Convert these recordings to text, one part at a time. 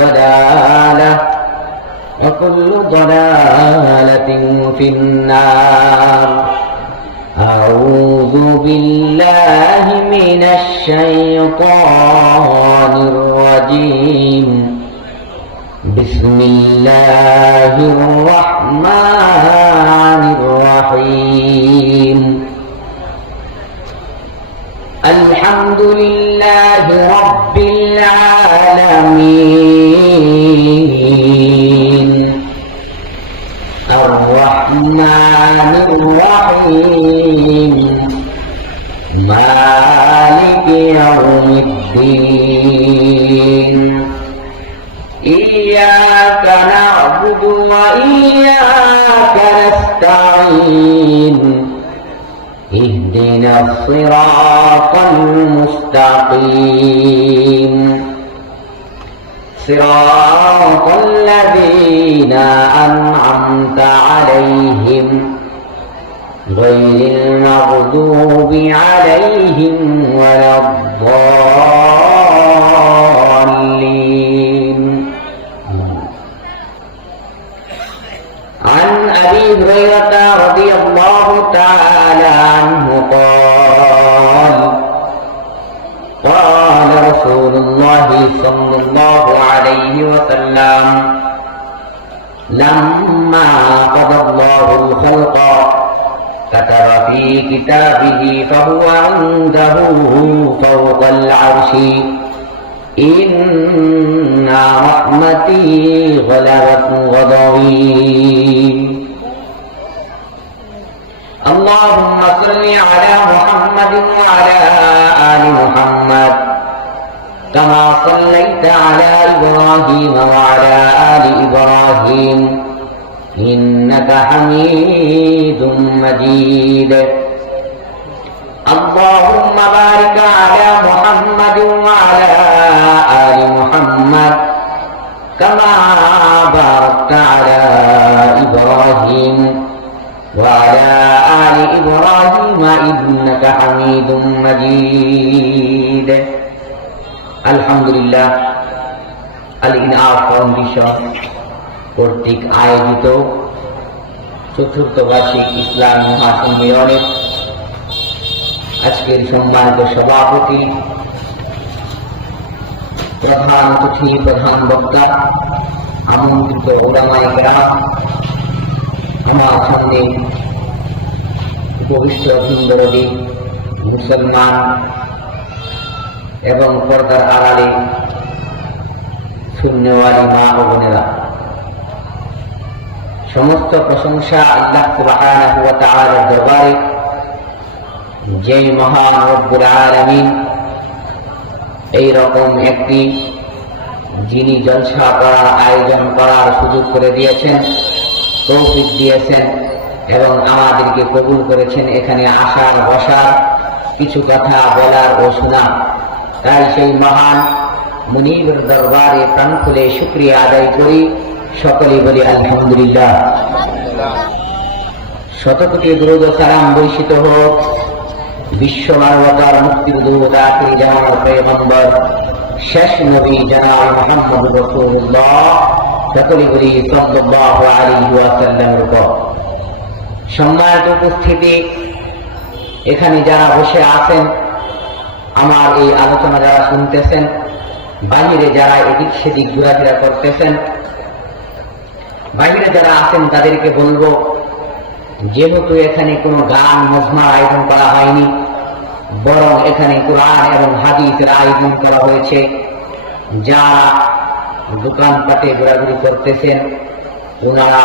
ضلالة وكل ضلالة في النار. أعوذ بالله من الشيطان الرجيم. بسم الله الرحمن الرحيم. الحمد لله رب العالمين الرحمن الرحيم مالك يوم الدين. إياك نعبد وإياك نستعين. اهدنا الصراط المستقيم صراط الذين أنعمت عليهم غير المغضوب عليهم ولا الضالين. عن أبي هريرة رضي الله تعالى عنه قال قال رسول الله صلى الله عليه وسلم لما قضى الله الخلق كتب في كتابه فهو عنده فوق العرش إن رحمتي غلبت غضبي. اللهم صل على محمد وعلى آل محمد كما صليت على إبراهيم وعلى آل إبراهيم إنك حميد مجيد. اللهم بارك على محمد وعلى آل محمد كما باركت على إبراهيم وعلى آل إبراهيم إنك حميد مجيد. আলহামদুলিল্লাহ আল ইনআফ ফাউন্ডেশন কর্তৃক আয়োজিত চতুর্থ বার্ষিক ইসলামী মহাসম্মেলনের আজকের সম্মানিত সভাপতি, প্রধান অতিথি, প্রধান বক্তা, আমন্ত্রিত ওলামায়ে কেরাম, আমার সামনে উপবিষ্ট হিন্দরদি মুসলমান এবং পর্দার আড়ালে শূন্যওয়ালী মা ও বোনেরা, সমস্ত প্রশংসা আল্লাহ সুবহানাহু ওয়া তাআলার দরবারে, যে মহান রব্বুল আলামিন এই রকম একটি যিনি জলসা করার আয়োজন করার সুযোগ করে দিয়েছেন, তৌফিক দিয়েছেন এবং আমাদেরকে কবুল করেছেন এখানে আসার, বসার, কিছু কথা বলার ও শোনার। তাই সেই মহান মুনিবের দরবারে প্রাণ খুলে শুকরিয়া আদায় করি। সকলেই বলি আলহামদুলিল্লাহ। শতকোটি দরুদ ও সালাম বর্ষিত হোক বিশ্ব মানবতার মুক্তির দূত আখিরি জামানার পয়গম্বর শেষ নবী জনাব মুহাম্মদ রাসূলুল্লাহ সকলেই বলি সাল্লাল্লাহু আলাইহি ওয়াসাল্লামের উপর। সম্মানিত উপস্থিতি, এখানে যারা বসে আছেন, আমার এই আলোচনা যারা শুনতেছেন, বাহিরে যারা এদিক সেদিক ঘোরাফেরা করতেছেন, বাহিরে যারা আছেন তাদেরকে বলবো, যেহেতু এখানে কোনো গান মজমার আয়োজন করা হয়নি, বরং এখানে কোরআন এবং হাদিসের আয়োজন করা হয়েছে। যারা দোকানপাটে ঘোরাঘুরি করতেছেন, ওনারা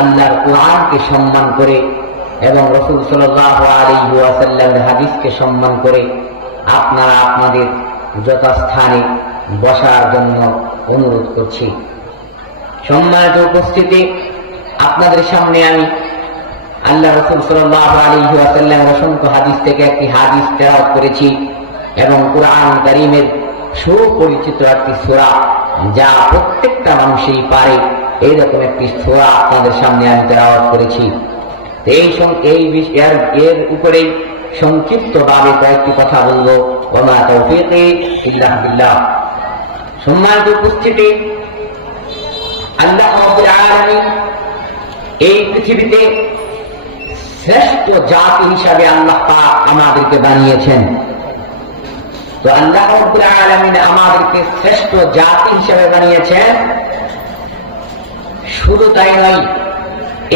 আল্লাহর কোরআনকে সম্মান করে এবং রাসূল সাল্লাল্লাহু আলাইহি ওয়াসাল্লামের হাদিসকে সম্মান করে আপনারা আপনাদের যথাস্থানে বসার জন্য অনুরোধ করছি। সম্মানিত উপস্থিতি, আপনাদের সামনে আমি আল্লাহ রাসূল সাল্লাল্লাহু আলাইহি ওয়াসাল্লামের অসংখ্য হাদিস থেকে একটি হাদিস তেলাওয়াত করেছি এবং কোরআন কারীমের সুপরিচিত একটি সূরা, যা প্রত্যেকটা মানুষই পারে, এইরকম একটি সূরা আপনাদের সামনে আমি তেলাওয়াত করেছি। এর উপরেই সংক্ষিপ্তভাবে কয়েকটি কথা বলবো। ওয়া মা তাওফীকি ইল্লা বিল্লাহ। সম্মানিত উপস্থিতি, আল্লাহ রাব্বুল আলামিন এই পৃথিবীতে শ্রেষ্ঠ জাতি হিসাবে আল্লাহ পাক আমাদেরকে বানিয়েছেন। তো আল্লাহ রাব্বুল আলামিন আমাদেরকে শ্রেষ্ঠ জাতি হিসাবে বানিয়েছেন। শুধু তাই নয়,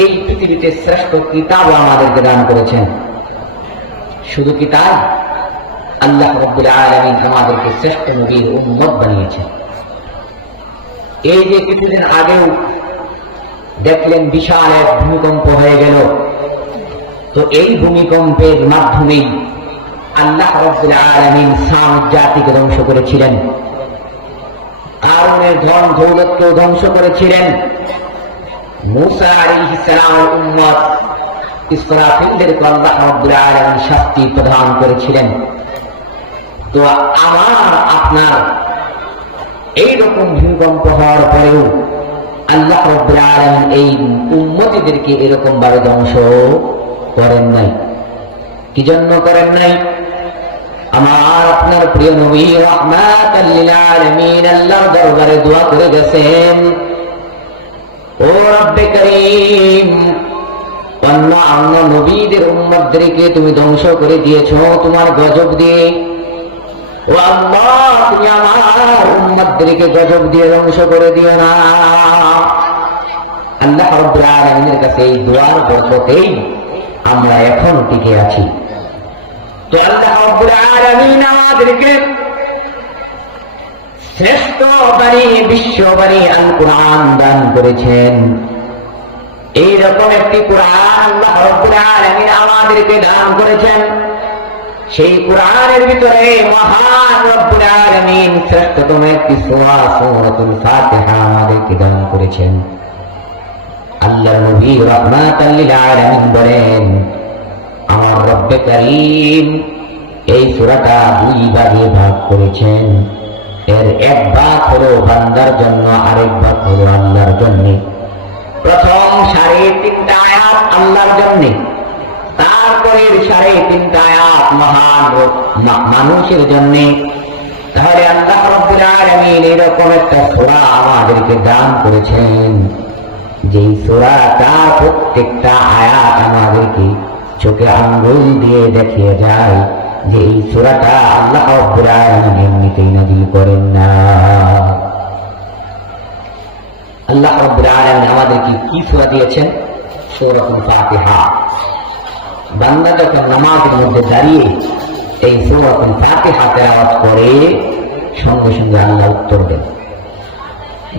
এই পৃথিবীতে শ্রেষ্ঠ কিতাবও আমাদেরকে দান করেছেন। শুধু কি তাই, আল্লাহ রাব্বুল আলামিন আমাদেরকে শ্রেষ্ঠ নবীর উম্মত বানিয়েছেন। এই যে কিছুদিন আগেও দেখলেন বিশাল এক ভূমিকম্প হয়ে গেল, তো এই ভূমিকম্পের মাধ্যমেই আল্লাহ রাব্বুল আলামিন সামুদ জাতিকে ধ্বংস করেছিলেন, কারণের ধন দৌলতকেও ধ্বংস করেছিলেন। মূসা আলাইহিস সালামের উম্মত ইসরাফিলদেরকে আল্লাহ রাব্বুল আলামিন শাস্তি প্রদান করেছিলেন। তো আমার আপনার এইরকম ভূমিকম্প হওয়ার পরেও আল্লাহ রাব্বুল আলামিন এই উম্মতিদেরকে এরকম ভাবে ধ্বংস করেন নাই। কি জন্য করেন নাই? আমার আপনার প্রিয় নবী রাহমাতাল লিল আলামিন আল্লাহর দরবারে দোয়া করে গেছেন, ও রব্বে করিম, অন্য নবীদের উম্মতদেরকে তুমি ধ্বংস করে দিয়েছো তোমার গজব দিয়ে। ও আল্লাহ, তুমি আমার উম্মতদেরকে গজব দিয়ে ধ্বংস করে দিও না। আল্লাহ রাব্বুল আলামিনের কাছে এই দোয়ার বরকতেই আমরা এখন টিকে আছি। তো আল্লাহ রাব্বুল আলামিন আমাদেরকে শ্রেষ্ঠ বাণী, বিশ্ববাণী আল কোরআন দান করেছেন। এইরকম একটি কোরআন আল্লাহ রাব্বুল আলামিন আমাদেরকে দান করেছেন। সেই কোরআনের ভিতরে মহান রব্বুল আলামিন শ্রেষ্ঠতম একটি সূরা সূরাতুল ফাতিহা আমাদেরকে দান করেছেন। আল্লাহর নবী রাহমাতাল লিল আলামিন বলেন, আমার রব্বে করিম এই সূরাটা দুই ভাগে ভাগ করেছেন। এর এক ভাগ হলো বান্দার জন্য, আরেক ভাগ হলো আল্লাহর জন্য। প্রথম 3.5 আয়াত আল্লাহর জন্য, তারপরে 3.5 আয়াত মহান মানুষের জন্য। তাহলে আল্লাহ রাব্বুল আলামিন এরকম একটা সূরা আমাদেরকে দান করেছেন, যেই সূরাটা প্রত্যেকটা আয়াত আমাদেরকে চোখে আঙ্গুল দিয়ে দেখিয়ে যায় যে এই সূরাটা আল্লাহ রাব্বুল আলামিন এমনিতেই নাযিল করেন না। আল্লাহ রাব্বুল আলামিন আমাদেরকে কি সূরা দিয়েছেন? সূরাতুল ফাতিহা। বান্দা যখন নামাজের মধ্যে দাঁড়িয়ে এই সূরাতুল ফাতিহা তেলাওয়াত করে, সঙ্গে সঙ্গে আল্লাহ উত্তর দেন।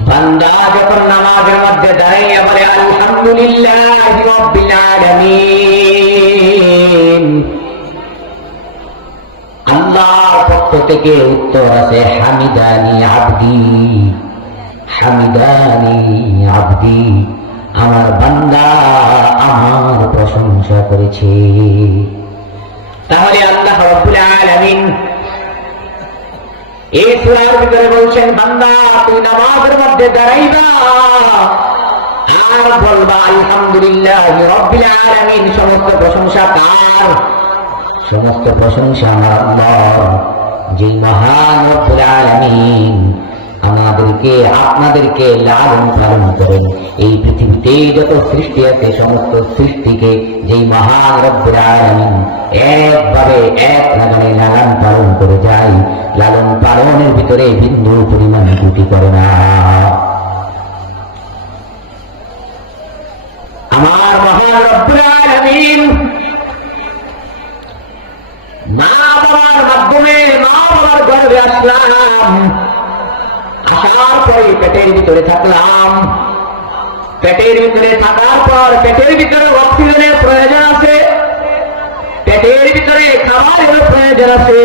বান্দা যখন নামাজের মধ্যে দাঁড়িয়ে বলে আলহামদুলিল্লাহি রাব্বিল আলামিন, আল্লাহর পক্ষ থেকে উত্তর আছে হামিদানি আবদি, হামিদানি আবদি, আমার বান্দা আমার প্রশংসা করেছে। তাহলে আল্লাহ রাব্বুল আলামিন এই সূরার ভিতরে বলছেন, বান্দা তুই নামাজের মধ্যে দাঁড়াইবা আর বলবা আলহামদুলিল্লাহি রাব্বিল আলামিন। সমস্ত প্রশংসা কার? সমস্ত প্রশংসা আমার আল্লাহর, যে মহান রব্বুল আলামিন আমাদেরকে আপনাদেরকে লালন পালন করেন। এই পৃথিবীতে যত সৃষ্টি আছে সমস্ত সৃষ্টিকে যেই মহান রব্বুল আলামিন একভাবে এক লাগানে লালন পালন করে যায়, লালন পালনের ভিতরে বিন্দু পরিমাণ ত্রুটি করে না। আমার মহান রব্বুল আলামিন মা বাবার মাধ্যমে মা বাবার গর্ভে আসলাম, আসার পরে পেটের ভিতরে থাকলাম, পেটের ভিতরে থাকার পর পেটের ভিতরে অক্সিজেনের প্রয়োজন আছে, পেটের ভিতরে খাবারের প্রয়োজন আছে।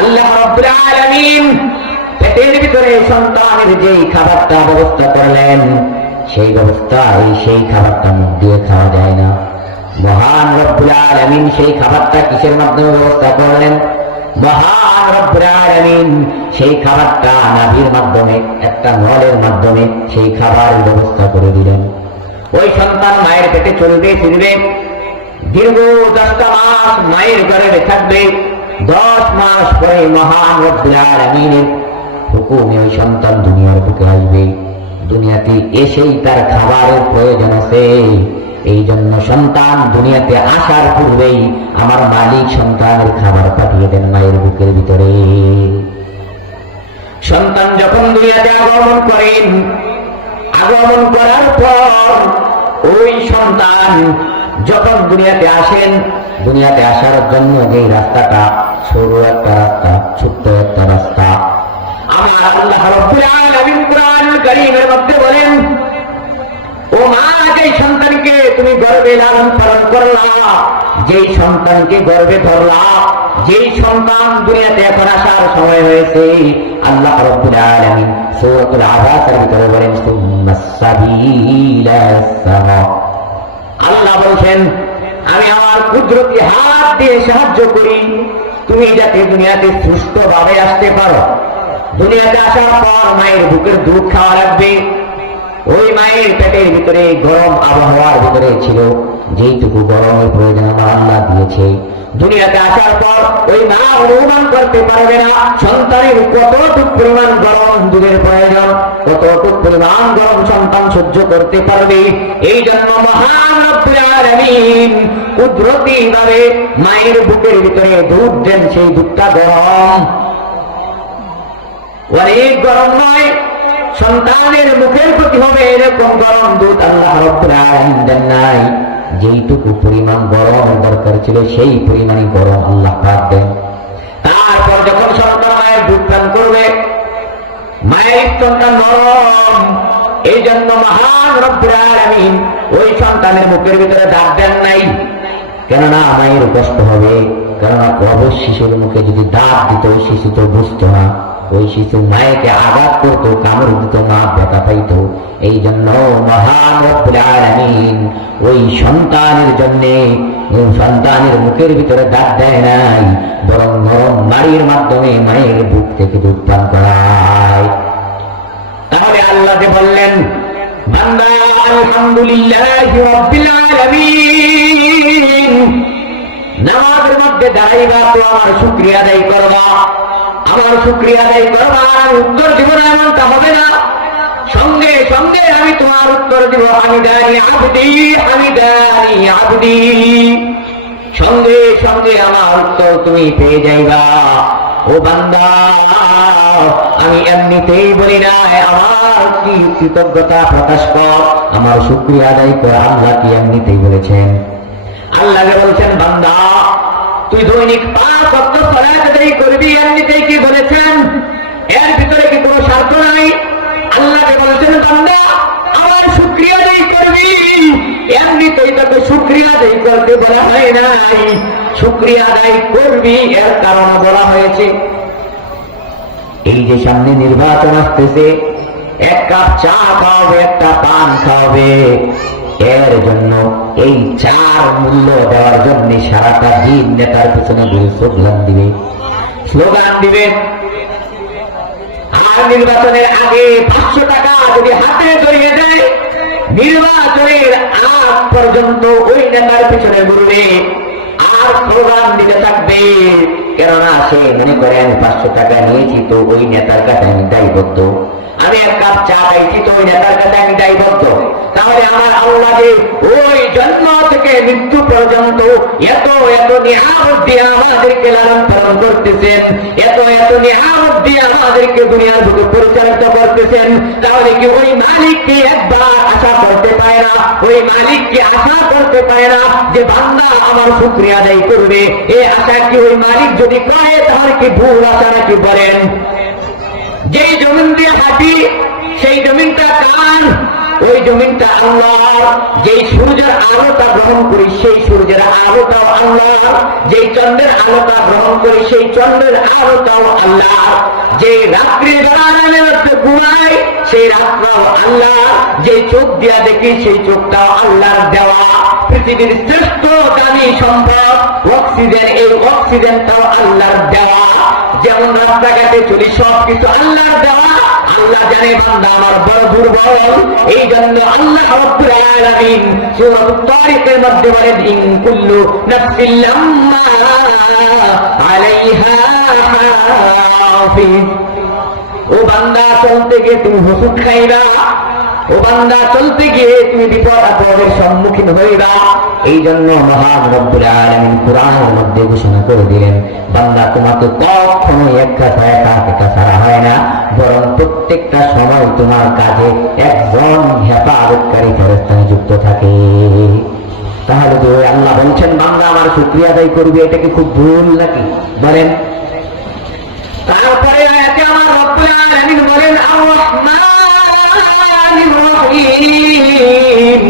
আল্লাহ রাব্বুল আলামিন পেটের ভিতরে সন্তানের যেই খাবারটা ব্যবস্থা করলেন, সেই ব্যবস্থায় সেই খাবারটা মুখ দিয়ে খাওয়া যায় না। মহান রব্বুল আলামিন সেই খাবারটা কিসের মাধ্যমে ব্যবস্থা করলেন? মহান রব্বুল আলামিন সেই খাবারটা নাভির মাধ্যমে, একটা নলের মাধ্যমে সেই খাবারের ব্যবস্থা করে দিলেন। ওই সন্তান মায়ের পেটে চলবে ফিরবে, দীর্ঘ 10টা মাস মায়ের গর্ভে থাকবে। 10 মাস পরে মহান রব্বুল আলামিনের কখন ওই সন্তান দুনিয়ার বুকে আসবে, দুনিয়াতে এসেই তার খাবারের প্রয়োজন আছে। এই জন্য সন্তান দুনিয়াতে আসার পূর্বেই আমার মালিক সন্তানের খাবার পাঠিয়ে দেন মায়ের বুকের ভিতরে। সন্তান যখন দুনিয়াতে আগমন করেন, আগমন করার পর ওই সন্তান যখন দুনিয়াতে আসেন, দুনিয়াতে আসার জন্য যে রাস্তাটা সরু একটা রাস্তা, ছোট্ট একটা রাস্তা, আমার আল্লাহ রাব্বুল আলামিন কুরআনুল কারীমের মধ্যে বলেন, ও মা, যেই সন্তানকে তুমি গর্ভে লালন পালন করলা, যেই সন্তানকে গর্ভে ধরলা, যেই সন্তান দুনিয়াতে এখন আসার সময় হয়েছে, আল্লাহ রাব্বুল আলামিন সূরাতুল আবাসের ভিতরে বলেন, সুম্মাস সাবিলা ইয়াসসারা। আল্লাহ বলছেন, আমি আমার কুদরতি হাত দিয়ে সাহায্য করি তুমি যাতে দুনিয়াতে সুস্থভাবে আসতে পারো। দুনিয়াতে আসার পর মায়ের বুকের দুধ খাওয়া লাগবে। ওই মায়ের পেটের ভিতরে গরম আবহাওয়ার ভিতরে ছিল, যেইটুকু গরমের প্রয়োজন আমার আল্লাহ দিয়েছে। দুনিয়াতে আসার পর ওই মা অনুমান করতে পারবে না সন্তানের কতটুক পরিমাণ গরম দুধের প্রয়োজন, কতটুক পরিমাণ গরম সন্তান সহ্য করতে পারবে। এই জন্য মহান রব্বুল আলামিন কুদরতিভাবে মায়ের বুকের ভিতরে দুধ দেন, সেই দুধটা গরম, অনেক গরম নয়, সন্তানের মুখের প্রতি হবে এরকম গরম দুধ আল্লাহ রাব্বুল আলামিন দেন নাই। যেইটুকু পরিমাণ গরম দরকার ছিল সেই পরিমাণই গরম আল্লাহ পাক দেন। তারপর যখন সন্তান মায়ের দুধ পান করবে, মায়ের স্তনটা নরম, এই জন্য মহান রব্বুল আলামিন ওই সন্তানের মুখের ভিতরে দাগ দেন নাই। কেননা মায়ের কষ্ট হবে, কেননা গর্ভের শিশুর মুখে যদি দাগ দিত শিশু তো বুঝতো না, ওই শিশু মায়েকে আঘাত করতো, কামড় দিত, মা ব্যথা পাইত। এই জন্য মহান রব্বুল আলামিন ওই সন্তানের জন্য সন্তানের মুখের ভিতরে দাগ দেয় নাই, বরং নরম নারীর মাধ্যমে মায়ের বুক থেকে দুধ পান করায়। তাহলে আল্লাহ যে বললেন, বান্দা আলহামদুলিল্লাহি রাব্বিল আলামিন, নামাজের মধ্যে দাঁড়াইবা তো আমার শুকরিয়া আদায় করবা, আমার শুকরিয়া আদায় করবা, উত্তর দিব না এমনটা হবে না, সঙ্গে সঙ্গে আমি তোমার উত্তর দিব, হামিদানি আবদি হামিদানি আবদি, সঙ্গে সঙ্গে আমার উত্তর তুমি পেয়ে যাইবা। ও বান্দা, আমি এমনিতেই বলি না, আমার কি কৃতজ্ঞতা প্রকাশ কর, আমার শুকরিয়া আদায় কর, আল্লাহ কি এমনিতেই বলেছেন। আল্লাহকে বলছেন, বান্দা তুই দৈনিক 5 ওয়াক্ত সালাত আদায় করবি, এমনিতেই কি বলেছেন, এর ভিতরে কি কোনো স্বার্থ নাই। আল্লাহকে বলছেন, বান্দা আমার শুকরিয়া আদায় করবি, এমনিতেই তোকে শুকরিয়া আদায় করতে বলা হয় নাই, শুকরিয়া আদায় করবি এর কারণে বলা হয়েছে। এই যে সামনে নির্বাচন আসতেছে, 1 কাপ চা খাওয়াবে, একটা পান খাওয়াবে, এর জন্য এই চার মূল্য দেওয়ার জন্য সারাটা দিন নেতার পেছনে স্লোগান দিবে। আর নির্বাচনের আগে 500 টাকা যদি হাতে ধরিয়ে দেয়, নির্বাচনের আগ পর্যন্ত ওই নেতার পেছনে ঘুরবে আর স্লোগান দিতে থাকবে। কেননা সে মনে করেন 500 টাকা নিয়েছি তো ওই নেতার কাছে আমি দায়বদ্ধ, আমি 1 কাপ চা খাইছি তো ওই নেতার কাছে আমি দায়বদ্ধ। তাহলে আমার আল্লাহ যে ওই জন্ম থেকে মৃত্যু পর্যন্ত এত এত নিয়ামত দিয়ে আমাদেরকে লালন পালন করতেছেন, এত এত নিয়ামত দিয়ে আমাদেরকে দুনিয়ার বুকে পরিচালিত করতেছেন, তাহলে কি ওই মালিককে একবার আশা করতে পারে না, ওই মালিককে আশা করতে পারে না যে বান্দা আমার শুকরিয়া আদায় করবে? এই আশা কি ওই মালিক যদি করে তাহলে কি ভুল আশা নাকি? বলেন, যেই জমিন দিয়ে হাঁটি সেই জমিনটা কার? ওই জমিনটা আল্লাহর। যেই সূর্যের আলোটা গ্রহণ করি সেই সূর্যের আলোটাও আল্লাহর, যেই চন্দ্রের আলোটা গ্রহণ করি সেই চন্দ্রের আলোটাও আল্লাহর, যে রাত্রি বেলা ঘুমাই সেই রাতটাও আল্লাহর, যে চোখ দিয়া দেখি সেই চোখটাও আল্লাহর দেওয়া। পৃথিবীর শ্রেষ্ঠ দামি সম্পদ অক্সিজেন, এই অক্সিজেনটাও আল্লাহর দেওয়া। যেমন রাস্তাঘাটে চলি সবকিছু আল্লাহর দেওয়া। আল্লাহ জানে বান্দা আমার বড় দুর্বল, এই জন্য আল্লাহ রাব্বুল আলামিন সূরা তারিকের মধ্যে বলেন, ইন কুল্লু নাফসিন লাম্মা আলাইহা হাফিজ। ও বান্দা চলতে গিয়ে তুমি হোঁচট খাইবা, ও বান্দা চলতে গিয়ে তুমি বিপদ আপদের সম্মুখীন হইবা। এই জন্য মহান রব্বুল আলামিন কুরআনের মধ্যে ঘোষণা করে দিলেন, বান্দা তোমাকে কখনোই একা ছাড়া হয় না, বরং প্রত্যেকটা সময় তোমার কাজে একজন হেফাজতকারী ফেরেশতা নিযুক্ত থাকে। তাহলে তো আল্লাহ বলছেন বান্দা আমার শুকরিয়া আদায় করবে, এটা কি খুব ভুল নাকি বলেন? তারপরে আয়াতে আমার রব্বুল আলামিন বলেন আর রাহমানির রহিম।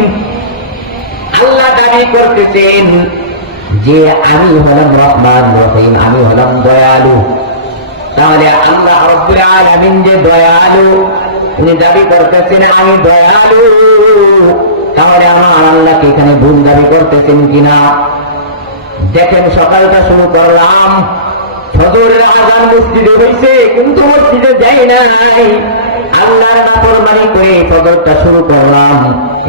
আল্লাহ দাবি করতেছেন যে আমি হলাম রহমান রহিম, আমি হলাম দয়ালু। তাহলে আল্লাহ রব্বুল আলামিন যে দয়ালু, উনি দাবি করতেছেন আমি দয়ালু। তাহলে আমার আল্লাহকে এখানে ভুল দাবি করতেছেন কিনা দেখেন। সকালটা শুরু করলাম, ফজরের আযান মসজিদে হইছে কিন্তু মসজিদে যাই নাই, আল্লাহর নাফরমানি করে ফজরটা শুরু করলাম।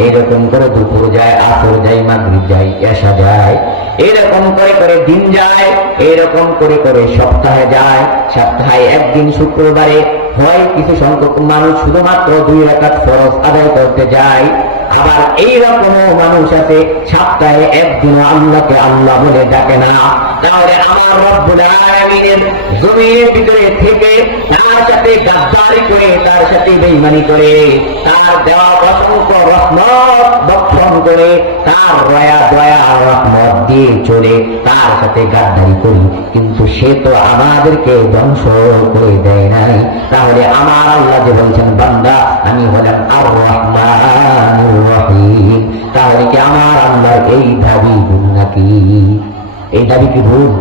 এরকম করে দুপুর যায়, আসর যায়, মাগরিব যায়, এশা যায়, এরকম করে করে দিন যায়, এরকম করে করে সপ্তাহে যায়। সপ্তাহে একদিন শুক্রবারে হয় কিছু সংখ্যক মানুষ শুধুমাত্র 2 রাকাত ফরজ আদায় করতে যায়। আবার এইরকম মানুষ আছে সপ্তাহে একদিনও আল্লাহকে আল্লাহ বলে ডাকে না। তাহলে আমার রব্বুল আলামিনের জমিনের ভিতরে থেকে তার সাথে গাদ্দারি করে, তার সাথে বেঈমানি করে, তার দেওয়া অসংখ্য রহমত বক্ষণ করে, তার দয়া রহমত দিয়ে চলে তার সাথে গাদ্দারি করি, কিন্তু সে তো আমাদেরকে ধ্বংস করে দেয় নাই। তাহলে আমার আল্লাহ যে বলছেন বান্দা আমি হলাম আর রহমানুর রহিম, তাহলে কি আমার আল্লাহর এই দাবি ভুল নাকি? এই দাবি কি ভুল?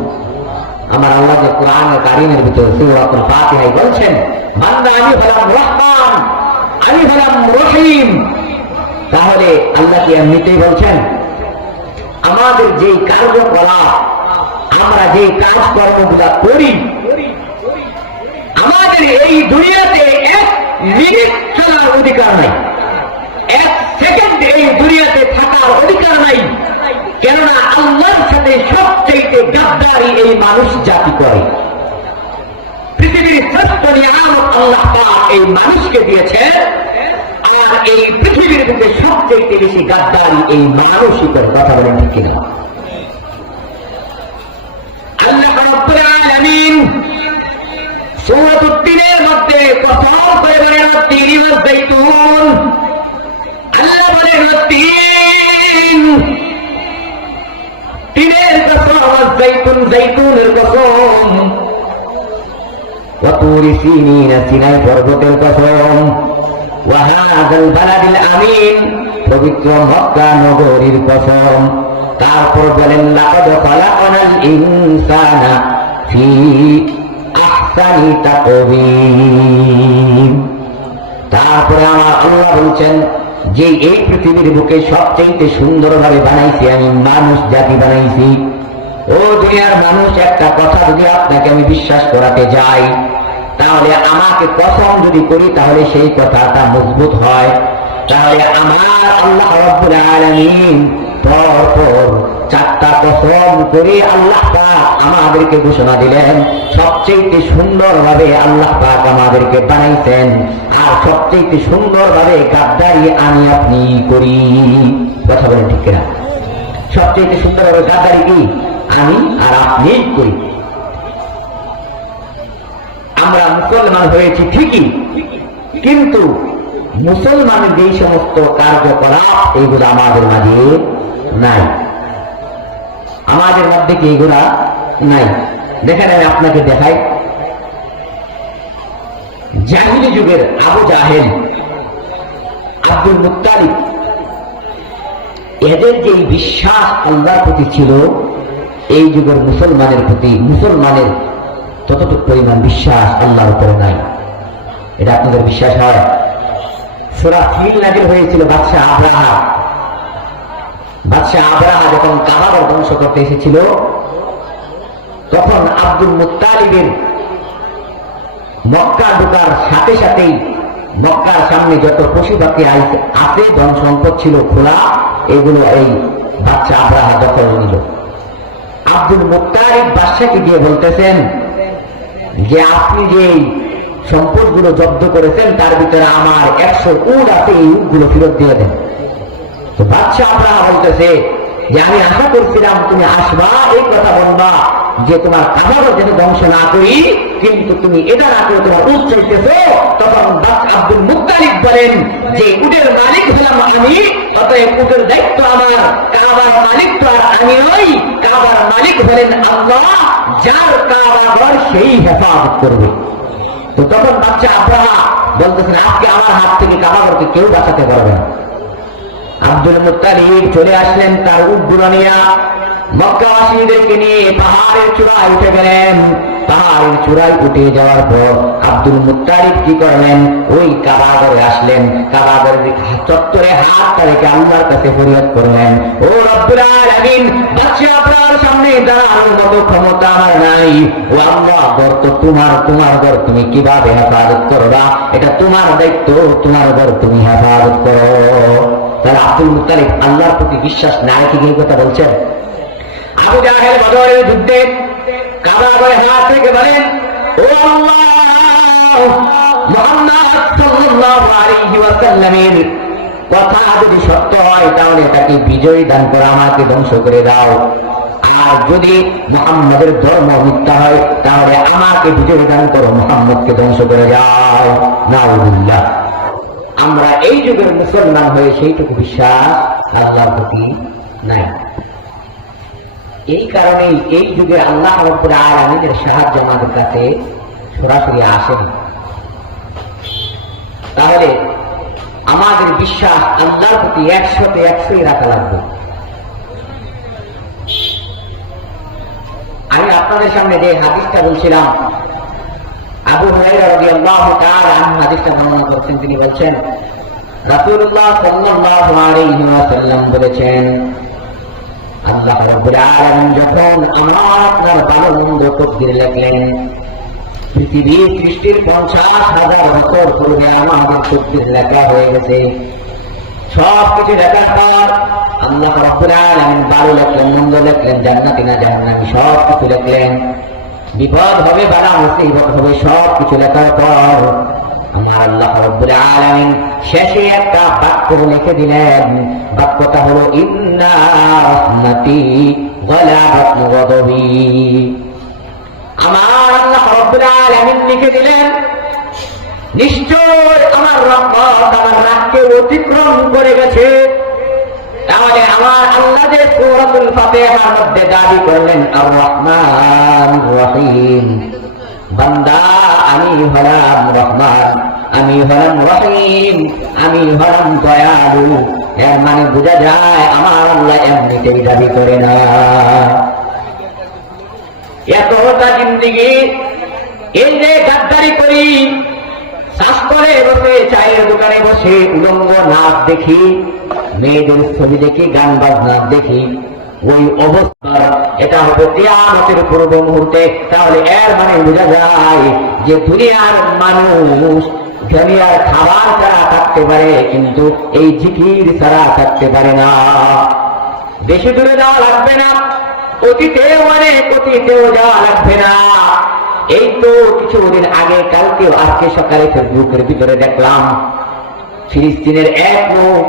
আমার আল্লাহ যে কোরআনের কারীমের ভিতরে সূরাতুল ফাতিহায় বলছেন বান্দা আমি হলাম রহমান, আমি হলাম রহিম, তাহলে আল্লাহ কি এমনিতেই বলছেন? আমাদের যেই কার্যকলাপ, আমরা যে কাজকর্মগুলা করি, আমাদের এই দুনিয়াতে 1 মিনিট চলার অধিকার নাই, 1 সেকেন্ড এই দুনিয়াতে থাকার অধিকার নাই। কেননা আল্লাহর সাথে সবচেয়ে গাদ্দারি এই মানুষ জাতি করে। পৃথিবীর শ্রেষ্ঠ নিয়ামত আল্লাহ পাক এই মানুষকে দিয়েছে, আর এই পৃথিবীর বুকে সবচেয়ে বেশি গাদ্দারি এই মানুষই করে। কথা বলেন ঠিক কিনা? আল্লাহ রাব্বুল আলামিন সূরাতুত তিনের মধ্যে কসম করে বলেন তিন ওয়াজ যাইতুন, আল্লাহ বলেন তিনের কসম, যাইতুন যাইতুনের কসম, ওয়া তুরি সিনিন সিনাই পর্বতের কসম, ওয়া হাযাল বালাদিল আমিন পবিত্র মক্কা নগরীর কসম। তারপর বলেন লাকাদ খালাকনাল ইনসানা ফি আহসানি তাকওয়িম। তারপরে আমার আল্লাহ বলছেন যে এই পৃথিবীর বুকে সবচেয়ে সুন্দরভাবে বানাইছি আমি, মানুষ জাতি বানাইছি। ও দুনিয়ার মানুষ, একটা কথা যদি আপনাকে আমি বিশ্বাস করাতে যাই, তাহলে আমাকে কসম যদি করি তাহলে সেই কথাটা মজবুত হয়। তাহলে আমার আল্লাহ রাব্বুল আলামিন পরপর 4টা কসম করে আল্লাহ পাক আমাদেরকে ঘোষণা দিলেন সবচেয়ে সুন্দরভাবে আল্লাহ পাক আমাদেরকে বানাইছেন, আর সবচেয়ে সুন্দরভাবে গাদ্দারি আমি আপনি করি। কথা বলেন ঠিক কিনা? সবচেয়ে সুন্দরভাবে গাদ্দারি কি আমি আর আপনি করি। আমরা মুসলমান হয়েছি ঠিকই, কিন্তু মুসলমানের যেই সমস্ত কার্যকলাপ এইগুলো আমাদের মাঝে নাই। আমাদের মধ্যে কি এগুলা নাই? দেখেন আমি আপনাকে দেখাই, জাহিলি যুগের আবু জাহেল, আব্দুল মুত্তালিব, এদের যে বিশ্বাস আল্লাহর প্রতি ছিল, এই যুগের মুসলমানের প্রতি মুসলমানের ততটুকু পরিমাণ বিশ্বাস আল্লাহর উপরে নাই। এটা আপনাদের বিশ্বাস হয়? সূরা ফিল নাযিল হয়েছিল বাদশাহ আবরাহা। বাদশাহ আবরাহা যখন কাবা ধ্বংস করতে এসেছিল, তখন আব্দুল মুত্তালিবের মক্কা ঢোকার সাথে সাথেই মক্কার সামনে যত পশু পাখি আছে, ধন সম্পদ ছিল খোলা, এগুলো এই বাদশাহ আবরাহা দখল নিল। আব্দুল মুত্তালিব বাদশাকে গিয়ে বলতেছেন যে আপনি যে সম্পদগুলো জব্দ করেছেন, তার ভিতরে আমার 100 উট আছে, এই উটগুলো ফেরত দিয়ে দেন। তো বাদশাহ আব্রাহা বলতেছে যে আমি আশা করছিলাম তুমি আসবা, এই কথা বলবা যে তোমার কাবারও যেন ধ্বংস না করি, কিন্তু তুমি এটা না করে তোমার উট চাইতেছো। তখন আব্দুল মুত্তালিব বলেন যে উটের মালিক হলাম আমি, অতএব উটের দায়িত্ব আমার, কাবার মালিক তো আর আমি নই, কাবার মালিক হলেন আল্লাহ, যার কাবা ঘর সেই হেফাজত করবে। তো তখন বাদশাহ আব্রাহা বলতেছেন আজকে আমার হাত থেকে কাবা ঘরকে কেউ বাঁচাতে পারবে না। আব্দুল মুত্তালিব চলে আসলেন তার উটগুলো নিয়ে, মক্কাবাসীদেরকে নিয়ে পাহাড়ের চূড়ায় উঠে গেলেন। পাহাড়ের চূড়ায় উঠে যাওয়ার পর আব্দুল মুত্তালিব কি করলেন, ওই কাবা ঘরে আসলেন। কাবা ঘরের চত্বরে হাতটা রেখে আল্লাহর কাছে ফরিয়াদ করলেন, ও রব্বুল আলামিন, বাদশাহ আপনার সামনে দাঁড়ানোর মতো ক্ষমতা আমার নাই। ও আল্লাহ, ঘর তো তোমার, তোমার ঘর তুমি কিভাবে হেফাজত করবা, এটা তোমার দায়িত্ব, তোমার ঘর তুমি হেফাজত করো। তাহলে আব্দুল মুত্তালিব আল্লাহর প্রতি বিশ্বাস না রেখে এই কথা বলছেন। আবু জাহেল বদরের যুদ্ধে কাবা ঘরে হাত রেখে বলেন, ও আল্লাহ, মুহাম্মদ সাল্লাল্লাহু আলাইহি ওয়াসাল্লামের কথা যদি সত্য হয় তাহলে তাকে বিজয় দান করে আমাকে ধ্বংস করে দাও, আর যদি মুহাম্মদের ধর্ম মিথ্যা হয় তাহলে আমাকে বিজয় দান করো, মুহাম্মদকে ধ্বংস করে যাও। নাউযুবিল্লাহ। আমরা এই যুগের মুসলমান হয়ে সেইটুকু বিশ্বাস আল্লাহর প্রতি নাই। এই কারণেই এই যুগে আল্লাহ রাব্বুল আলামিনের সাহায্য আমাদের কাছে সরাসরি আসে না। তাহলে আমাদের বিশ্বাস আল্লাহর প্রতি 100-তে 100 রাখা লাগবে। আমি আপনাদের সামনে যে হাদিসটা বলছিলাম, আবু হুরায়রা রাদিয়াল্লাহু তাআলা আনহু হাদিসটা বর্ণনা করেছেন। তিনি বলছেন রাসূলুল্লাহ সাল্লাল্লাহু আলাইহি ওয়াসাল্লাম বলেছেন, আল্লাহ রাব্বুল আলামিন যখন আমার আপনার ভালো মন্দ তকদীর লিখলেন, পৃথিবীর সৃষ্টির 50,000 বছর পূর্বে আমাদের তকদীর লেখা হয়ে গেছে। সবকিছু লেখার পর আল্লাহ রাব্বুল আলামিন ভালো লিখলেন, মন্দ লিখলেন, জান্নাতি না জাহান্নামী সবকিছু লিখলেন। বিপদ হবে বালা মুসিবত হবে, সবকিছু লেখার পর আমার আল্লাহ রাব্বুল আলামিন শেষে একটা বাক্য লিখে দিলেন। বাক্যটা হলো ইন্না রাহমাতি গলাবাত গদবি। আমার আল্লাহ রাব্বুল আলামিন লিখে দিলেন, নিশ্চয় আমার রহমত আমার রাগকে অতিক্রম করে গেছে। তাহলে আমার আল্লাহ যে সূরাতুল ফাতিহার মধ্যে দাবি করলেন আর রহমান রহিম, বান্দা আমি হলাম রহমান, আমি হলাম রহিম, আমি হলাম দয়ালু, এর মানে বোঝা যায় আমার আল্লাহ এমনিতেই দাবি করে না। এতটা জিন্দেগি এই যে গাদ্দারি করি, শাস্ত্রে বসে, চায়ের দোকানে বসে উলঙ্গ নাচ দেখি, মেয়েদের ছবি দেখি, গান বাজনা দেখি, ওই অবস্থা এটা হবে কিয়ামতের পূর্ব মুহূর্তে। তাহলে এর মানে বোঝা যায় যে দুনিয়ার মানুষ দুনিয়ার খাবার ছাড়া থাকতে পারে, কিন্তু এই জিকির ছাড়া থাকতে পারে না। বেশি দূরে যাওয়া লাগবে না, অতীতেও অনেক অতীতেও যাওয়া লাগবে না। এই তো কিছুদিন আগে, কালকেও আজকে সকালে ফেসবুকের ভিতরে দেখলাম ফিলিস্তিনের এক লোক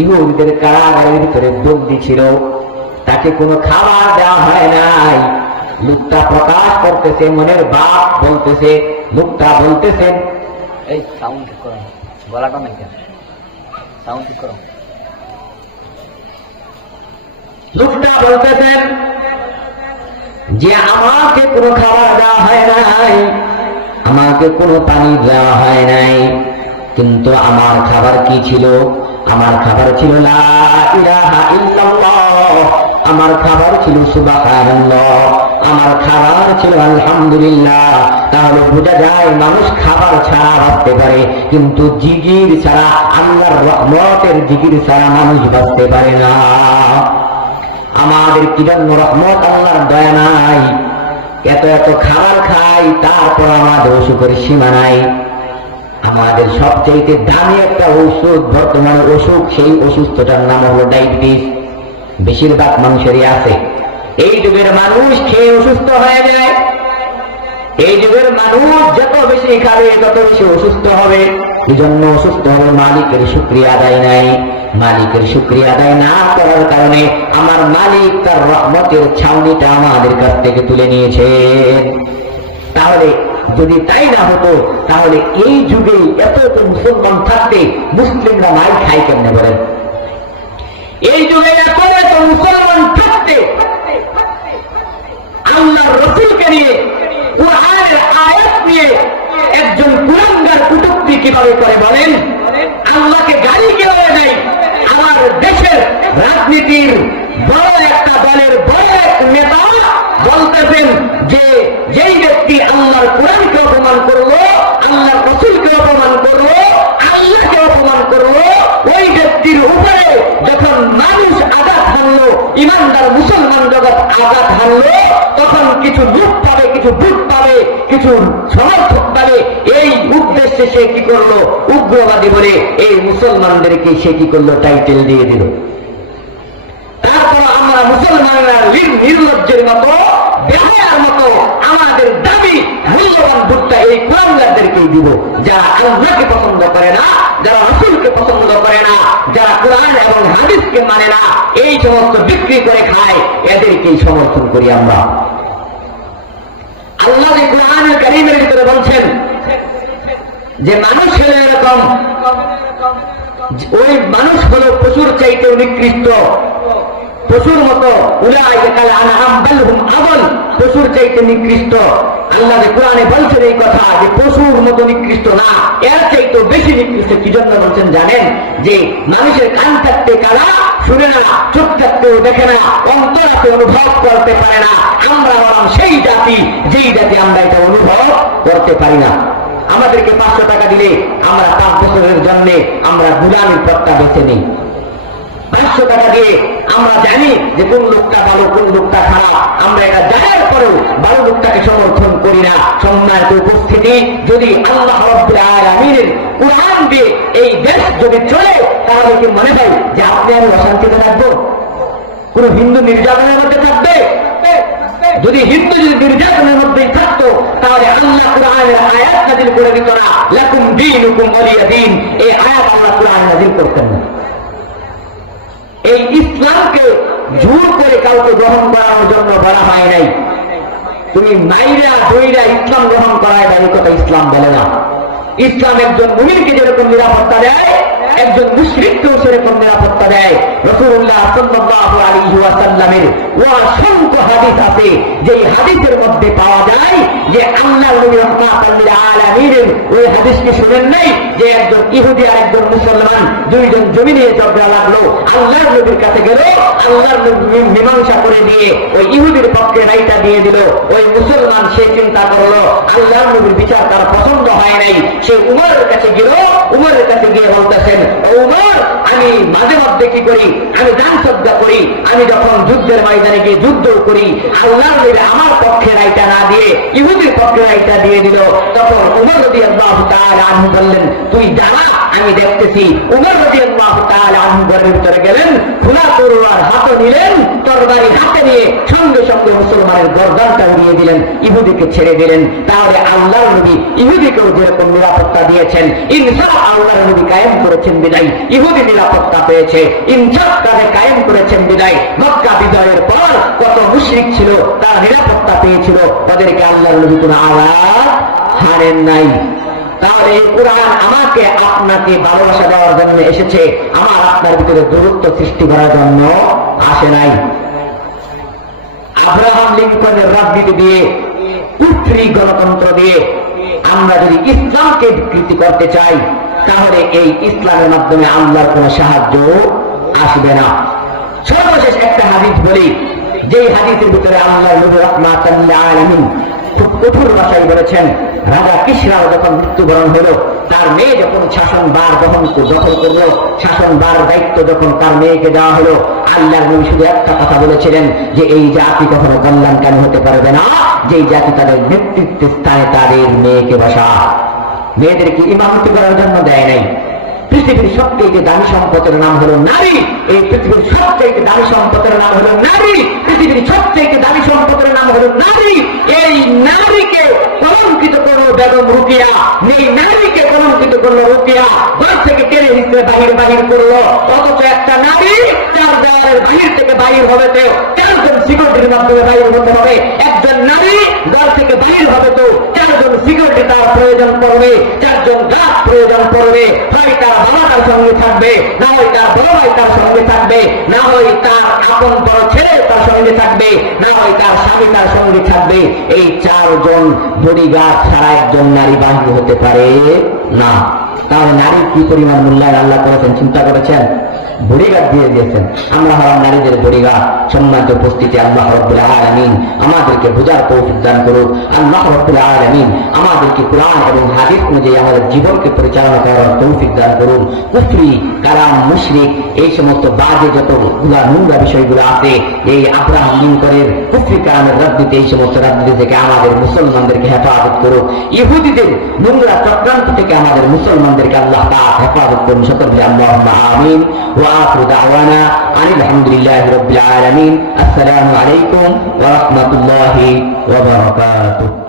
ইহুদিদের কারাগারের ভিতরে বন্দী ছিল, তাকে কোনো খাবার দেওয়া হয় নাই। লোকটা প্রকাশ করতেছে, মনের বাপ বলতেছে, লোকটা বলতেছেন, এই সাউন্ড ঠিক করো, গলাটা নাই কেন, সাউন্ড ঠিক করো। লোকটা বলতেছেন যে আমাকে কোনো খাবার দেওয়া হয় নাই, আমাকে কোনো পানি দেওয়া হয় নাই, কিন্তু আমার খাবার কি ছিল? আমার খাবার ছিল লা ইলাহা ইল্লাল্লাহ, আমার খাবার ছিল সুবহানাল্লাহ, আমার খাবার ছিল আলহামদুলিল্লাহ। তাহলে বোঝা যায় মানুষ খাবার ছাড়া বাঁচতে পারে, কিন্তু জিকির ছাড়া, আল্লাহর রহমতের জিকির ছাড়া মানুষ বাঁচতে পারে না। আমাদের কি জন্য রহমত, আল্লাহর দয়া নাই? এত এত খাবার খাই, তারপর আমাদের অসুখের সীমা নাই। আমাদের সবচেয়ে দামি একটা ওষুধ বর্তমানে অসুখ, সেই অসুস্থতার নাম হলো ডায়াবেটিস। বেশিরভাগ মানুষেরই আছে। এই যুগের মানুষ খেয়ে অসুস্থ হয়ে যায়। এই যুগের মানুষ যত বেশি খাবে তত বেশি অসুস্থ হবে। এই জন্য অসুস্থ হবে মালিকের শুকরিয়া আদায় নাই। মালিকের শুকরিয়া আদায় না করার কারণে আমার মালিক তার রহমতের ছাউনিটা আমাদের কাছ থেকে তুলে নিয়েছেন। তাহলে যদি তাই না হতো তাহলে এই যুগে এত মুসলমান থাকতে মুসলিমরা মাই খাই কেমনে বলেন? এই যুগে এত মুসলমান থাকতে আল্লাহর রাসূলকে নিয়ে কুরআনের আয়াত নিয়ে একজন কুলাঙ্গার কুটুক্তি কিভাবে করে বলেন? আল্লাহকে গালি কিভাবে দেয়? আমার দেশের রাজনীতির বড় একটা দলের বড় এক নেতা বলতেছেন যে যেই ব্যক্তি আল্লাহর কোরআনকে অপমান করলো, আল্লাহর রাসূলকে অপমান করলো, আল্লাহকে অপমান করলো, ওই ব্যক্তির উপরে যখন মানুষ আঘাত হানলো, ইমানদার মুসলমান জগৎ আঘাত হানলো, তখন কিছু লোক পাবে, কিছু ভূত পাবে, কিছু সমর্থক পাবে। এই উদ্দেশ্যে সে কি করলো? উগ্রবাদী বলে এই মুসলমানদেরকে সে কি করলো? টাইটেল দিয়ে দিল। তারপর আমরা মুসলমানরা নির্লজ্জের মতো, বেহায়ার মতো আমাদের দাবি মূল্যবান ভোটটা এই কুলাঙ্গারদেরকেই দিব, যারা আল্লাহকে পছন্দ করে না, যারা রাসূলকে পছন্দ করে না, যারা কোরআন এবং হাদিসকে মানে না, এই সমস্ত বিক্রি করে খায়, এদেরকেই সমর্থন করি আমরা। আল্লাহ কোরআনুল কারীমের ভিতরে বলছেন যে মানুষ হলো এরকম, ওই মানুষ হলো পশুর চাইতে নিকৃষ্ট, পশুর মতো। উলাইকা কাল আনআম বাল হুম আদল, পশুর চাইতে নিকৃষ্ট। আল্লাহ কোরআনে বলছেন এই কথা যে পশুর মতো নিকৃষ্ট না, এর চাইতে বেশি নিকৃষ্ট। কি জন্য বলছেন জানেন? যে মানুষের কান থাকতে কালা শুনে না, চোখ থাকতেও দেখে না, অন্তরাতে অনুভব করতে পারে না। আমরা বরং সেই জাতি, যেই জাতি আমরা এটা অনুভব করতে পারি না। আমাদেরকে 500 টাকা দিলে আমরা 5 বছরের জন্য আমরা গুলামির পথটা বেছে নিই। 500 টাকা দিয়ে আমরা জানি যে কোন লোকটা ভালো, কোন লোকটা খারাপ। আমরা এটা জানার পরেও ভালো লোকটাকে সমর্থন করি না। সম্মানিত উপস্থিতি, যদি আল্লাহ রাব্বুল আলামিনের কোরআন দিয়ে এই দেশ যদি চলে, তাহলে কি মনে হয় যে আপনি আমি অশান্তিতে থাকবো? কোন হিন্দু নির্যাতনের মধ্যে থাকবে? যদি হিন্দু নির্যাতনের মধ্যেই থাকতো তাহলে আল্লাহ কোরআনের আয়াত নাযিল করে দিত না, লাকুম দীনুকুম ওয়ালিয়া দীন। এই আয়াত আল্লাহ কোরআনে নাযিল করতেন না। এই ইসলামকে জোর করে কাউকে গ্রহণ করানোর জন্য বলা হয় নাই। তুমি মাইরা দইরা ইসলাম গ্রহণ করায় এই কথা ইসলাম বলে না। ইসলাম একজন মুমিনকে যেরকম নিরাপত্তা দেয়, একজন মুশরিককেও সেরকম নিরাপত্তা দেয়। রাসূলুল্লাহ সাল্লাল্লাহু আলাইহি ওয়াসাল্লামের অসংখ্য হাদিস আছে, যেই হাদিসের মধ্যে পাওয়া যায় যে আল্লাহর নবী রাহমাতুল লিল আলামিন ওই হাদিসকে শুনেন নাই যে একজন ইহুদি আর একজন মুসলমান দুইজন জমি নিয়ে ঝগড়া লাগলো। আল্লাহর নবীর কাছে গেল, আল্লাহর নবী মীমাংসা করে দিয়ে ওই ইহুদির পক্ষে রায়টা দিয়ে দিল। ওই মুসলমান সে চিন্তা করলো আল্লাহর নবীর বিচার তার পছন্দ হয় নাই, সে উমরের কাছে গেল। উমরের কাছে গিয়ে বলতেছেন, উমর, আমি মাঝে মধ্যে কি করি? আমি দান সদ্গা করি। আমি যখন যুদ্ধের ময়দানে গিয়ে যুদ্ধ করি, আল্লাহর নবী আমার পক্ষে রায়টা না দিয়ে ইহুদির পক্ষে রায়টা দিয়ে দিল। তখন উমর রাদিয়াল্লাহু তাআলা আনহু বললেন, তুই জানা, আমি দেখতেছি। উমর রাদিয়াল্লাহু তাআলা আনহু ঘরের ভিতরে গেলেন, খোলা তরবারি হাতে নিলেন, তরবারি হাতে নিয়ে সঙ্গে সঙ্গে মুসলমানের গর্দানটা উড়িয়ে দিলেন, ইহুদিকে ছেড়ে দিলেন। তাহলে আল্লাহর নবী ইহুদিকেও যেরকম নিরাপত্তা দিয়েছেন, ইনসাফ আল্লাহর নবী কায়েম করেছেন বিদায় ইহুদি নিরাপত্তা পেয়েছে। ইনসাফ তাকে কায়েম করেছেন বিদায় মক্কা বিজয়ের পর কত মুশরিক ছিল তার নিরাপত্তা পেয়েছিল, তাদেরকে আল্লাহর নবী কোনো আঘাত হারেন নাই। তাহলে এই কোরআন আমাকে আপনাকে ভালোবাসা দেওয়ার জন্য এসেছে, আমার আপনার ভিতরে দূরত্ব সৃষ্টি করার জন্য আসে নাই। আব্রাহাম লিঙ্কনের রাজনীতি দিয়ে, পুত্রী গণতন্ত্র দিয়ে আমরা যদি ইসলামকে বিকৃতি করতে চাই, তাহলে এই ইসলামের মাধ্যমে আল্লাহর কোনো সাহায্য আসবে না। সর্বশেষ একটা হাদিস বলি, যেই হাদিসের ভিতরে আল্লাহর নবী রাহমাতুল লিল আলামিন খুব কঠোর ভাষায় বলেছেন, রাজা কিসরা যখন মৃত্যুবরণ হলো, তার মেয়ে যখন শাসনভার দখল করলো, শাসনভার দায়িত্ব যখন তার মেয়েকে দেওয়া হলো, আল্লাহর নবী শুধু একটা কথা বলেছিলেন যে এই জাতি কখনো কল্যাণকামী হতে পারবে না যেই জাতি তাদের নেতৃত্বের স্থানে তাদের মেয়েকে বসা। মেয়েদেরকে ইমামতি করার জন্য দেয় নাই, পৃথিবীর সবচেয়ে দামি সম্পদের নাম হলো নারী। এই পৃথিবীর সবচেয়ে দামি সম্পদের নাম হলো নারী। পৃথিবীর সবচেয়ে দামি সম্পদের নাম হলো নারী। এই নারীকে কলঙ্কিত করলো বেগম রোকেয়া, এই নারীকে কলঙ্কিত করলো রোকেয়া, ঘর থেকে টেনে হিসেবে বাহির করলো। অথচ একটা নারী 4 দেওয়ালের বাহির থেকে বাহির হবে তো 4 জন সিকিউরিটির মাধ্যমে বাহির হতে হবে। একজন নারী ঘর থেকে বাহির হবে তো 4 জন সিকিউরিটি তার প্রয়োজন পড়বে, 4 জন গার্ড প্রয়োজন পড়বে। হয় তার বাবা তার সঙ্গে থাকবে, না হয় তার বড় ভাই তার সঙ্গে থাকবে, না হয় তার আপন বড় ছেলে তার সঙ্গে থাকবে, না হয় তার স্বামী তার সঙ্গে থাকবে। এই 4 জন বডিগার্ড ছাড়া একজন নারী বাহির হতে পারে না। তাহলে নারীর কি পরিমাণ মূল্যায়ন আল্লাহ করেছেন, চিন্তা করেছেন? বডিগার্ড দিয়ে দিয়েছেন। আমরা হলাম নারীদের বডিগার্ড। সম্মানিত উপস্থিতি, আল্লাহ রাব্বুল আলামিন আমাদেরকে বোঝার তৌফিক দান করুন। আল্লাহ রাব্বুল আলামিন আমাদেরকে কোরআন এবং হাদিস অনুযায়ী আমাদের জীবনকে পরিচালনা করার তৌফিক দান করুন। কুফরি, কালাম, মুশরিক, এই সমস্ত বাজে যতগুলা নোংরা বিষয়গুলো আছে, এই আব্রাহাম লিঙ্কনের কুফরি কালামের রাজনীতি, এই সমস্ত রাজনীতি থেকে আমাদের মুসলমানদেরকে হেফাজত করুন। ইহুদিদের নোংরা চক্রান্ত থেকে আমাদের মুসলমানদেরকে আল্লাহ পাক হেফাজত করুন। সকলে আল্লাহুম্মা আমিন। وآخر دعوانا أن الحمد لله رب العالمين. السلام عليكم ورحمة الله وبركاته.